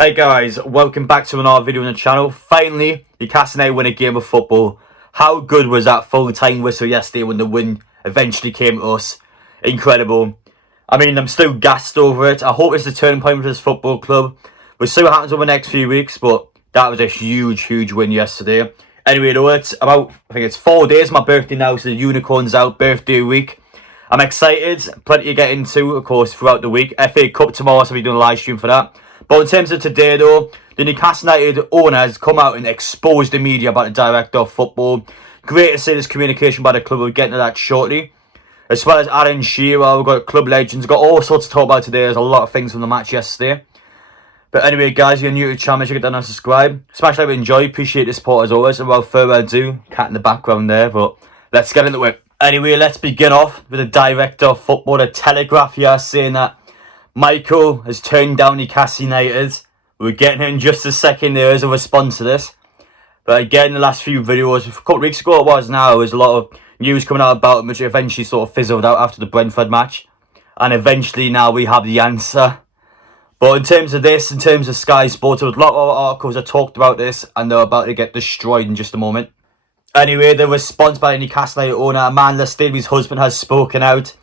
Hey guys, welcome back to another video on the channel. Finally, Newcastle United win a game of football. How good was that full-time whistle yesterday when the win eventually came to us? Incredible. I mean, I'm still gassed over it. I hope it's a turning point for this football club. We'll see what happens over the next few weeks, but that was a huge win yesterday. Anyway, though, I think it's 4 days, my birthday now, so the unicorn's out, birthday week. I'm excited, plenty to get into, of course, throughout the week. FA Cup tomorrow, so we're doing a live stream for that. But in terms of today, though, the Newcastle United owner has come out and exposed the media about the director of football. Great to see this communication by the club. We'll get into that shortly. As well as Alan Shearer, we've got club legends. We've got all sorts to talk about today. There's a lot of things from the match yesterday. But anyway, guys, if you're new to the channel, make sure you get down and subscribe. Smash like and enjoy. Appreciate the support as always. And without further ado, cat in the background there. But let's get into it. Anyway, let's begin off with the director of football, the Telegraph here, saying that Michael has turned down Newcastle United. We're getting it in just a second. There is a response to this. But again, the last few videos, a couple of weeks ago it was now, there was a lot of news coming out about it, which eventually sort of fizzled out after the Brentford match. And eventually now we have the answer. But in terms of this, in terms of Sky Sports, there was a lot of articles that talked about this, and they're about to get destroyed in just a moment. Anyway, the response by the Newcastle United owner, Amanda Stevie's husband, has spoken out.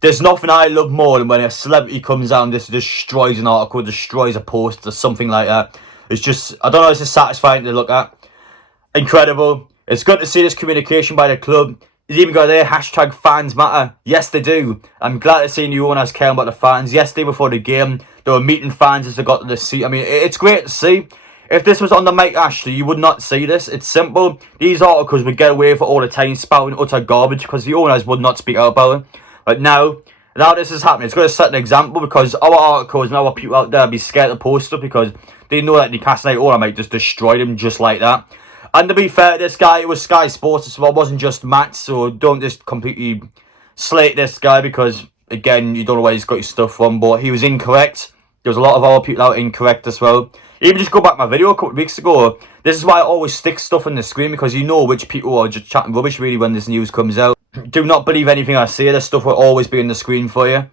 There's nothing I love more than when a celebrity comes out and just destroys an article, destroys a post or something like that. It's just, I don't know, it's just satisfying to look at. Incredible. It's good to see this communication by the club. He's even got their hashtag fans matter. Yes, they do. I'm glad to see new owners caring about the fans. Yesterday before the game, they were meeting fans as they got to the seat. I mean, it's great to see. If this was on the Mike Ashley, you would not see this. It's simple. These articles would get away for all the time spouting utter garbage because the owners would not speak out about it. But now this is happening. It's going to set an example because our articles and our people out there be scared to post stuff because they know that Newcastle United owner might just destroy them just like that. And to be fair to this guy, it was Sky Sports as well. It wasn't just Matt, so don't just completely slate this guy because, again, you don't know where he's got his stuff from. But he was incorrect. There was a lot of our people out incorrect as well. Even just go back to my video a couple of weeks ago. This is why I always stick stuff on the screen because you know which people are just chatting rubbish really when this news comes out. Do not believe anything I say. This stuff will always be on the screen for you.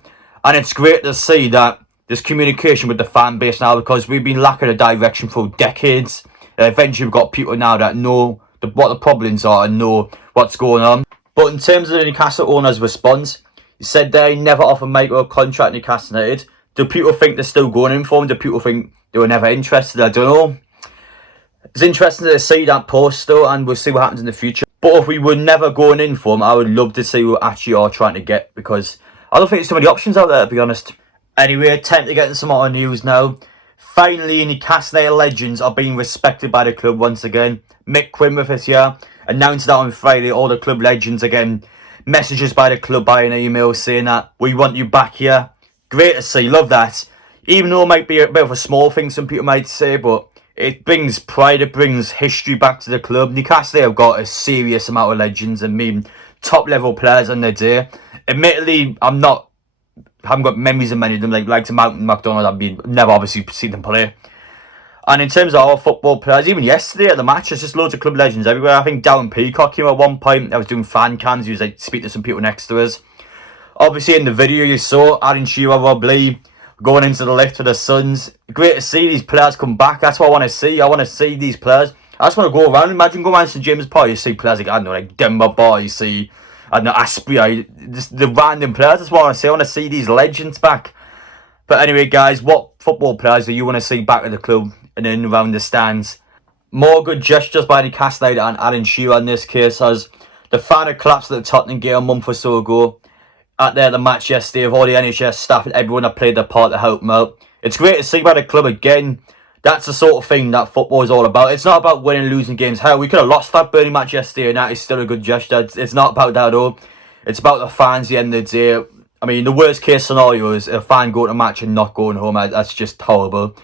And it's great to see that there's communication with the fan base now because we've been lacking a direction for decades. And eventually we've got people now that know what the problems are and know what's going on. But in terms of the Newcastle owner's response, he said they never offered Michael a contract at Newcastle United. Do people think they're still going in for him? Do people think they were never interested? I don't know. It's interesting to see that post though, and we'll see what happens in the future. But if we were never going in for him, I would love to see who we actually are trying to get because I don't think there's too many options out there, to be honest. Anyway, time to get into some other news now. Finally, Newcastle United legends are being respected by the club once again. Mick Quinn with us here announced that on Friday. All the club legends again, messages by the club by an email saying that we want you back here. Great to see, love that. Even though it might be a bit of a small thing, some people might say, but it brings pride, it brings history back to the club. Newcastle have got a serious amount of legends and top level players on their day. Admittedly, I haven't got memories of many of them, like to Mountain McDonald. I've never obviously seen them play. And in terms of our football players, even yesterday at the match, there's just loads of club legends everywhere. I think Darren Peacock came at one point. I was doing fan cams. He was like speaking to some people next to us. Obviously, in the video you saw, Alan Shearer, Rob Lee going into the lift with the Suns. Great to see these players come back. That's what I want to see. I want to see these players. I just want to go around. Imagine going around to St James Park. You see players like, I don't know, like Demba Bar. You see, I don't know, Asprey. Just the random players. That's what I want to see. I want to see these legends back. But anyway, guys, what football players do you want to see back at the club and in around the stands? More good gestures by Newcastle United and Alan Shearer in this case, as the fan had collapsed at the Tottenham game a month or so ago. At the match yesterday of all the NHS staff and everyone that played their part to help them out. It's great to see by the club again. That's the sort of thing that football is all about. It's not about winning and losing games. Hell, we could have lost that Burnley match yesterday and that is still a good gesture. It's not about that at all. It's about the fans at the end of the day. I mean, the worst case scenario is a fan going to a match and not going home. That's just horrible.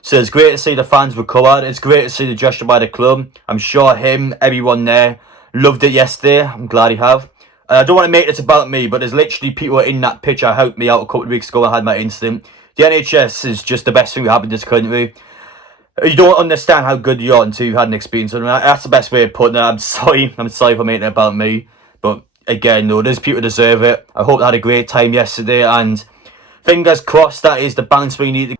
So it's great to see the fans recovered. It's great to see the gesture by the club. I'm sure everyone there loved it yesterday. I'm glad he have. I don't want to make this about me, but there's literally people in that pitch that helped me out a couple of weeks ago. I had my incident. The NHS is just the best thing we have in this country. You don't understand how good you are until you've had an experience. That's the best way of putting it. I'm sorry for making it about me. But again, though, there's people who deserve it. I hope they had a great time yesterday. And fingers crossed that is the bounce we need.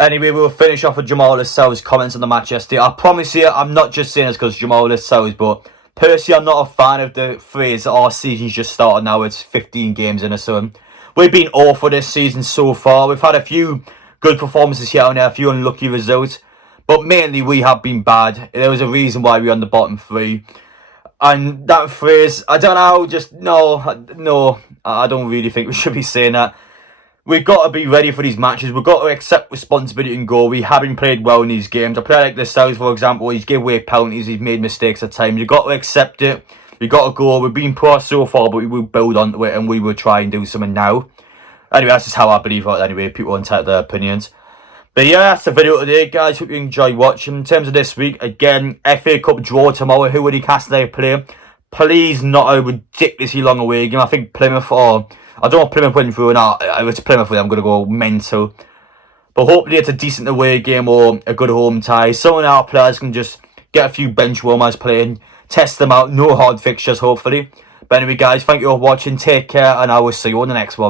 Anyway, we'll finish off with Jamaal Lascelles' comments on the match yesterday. I promise you, I'm not just saying this because Jamaal Lascelles, but personally, I'm not a fan of the phrase that our season's just started now. It's 15 games in or so. We've been awful this season so far. We've had a few good performances here and there, a few unlucky results, but mainly we have been bad. There was a reason why we're on the bottom three. And that phrase, I don't know, just no, I don't really think we should be saying that. We've got to be ready for these matches. We've got to accept responsibility and go. We haven't played well in these games. A player like Lascelles, for example, he's given away penalties, he's made mistakes at times. You've got to accept it. We've got to go. We've been poor so far, but we will build onto it and we will try and do something now. Anyway, that's just how I believe it. Anyway, people entitled their opinions. But yeah, that's the video today, guys. Hope you enjoy watching. In terms of this week, again, FA Cup draw tomorrow. Who would Newcastle United play? Please not a ridiculously long away game. I think Plymouth, or I don't want Plymouth winning through or not. If it's Plymouth, I'm going to go mental. But hopefully it's a decent away game or a good home tie. Some of our players can just get a few bench warmers playing, test them out. No hard fixtures, hopefully. But anyway, guys, thank you for watching. Take care, and I will see you on the next one.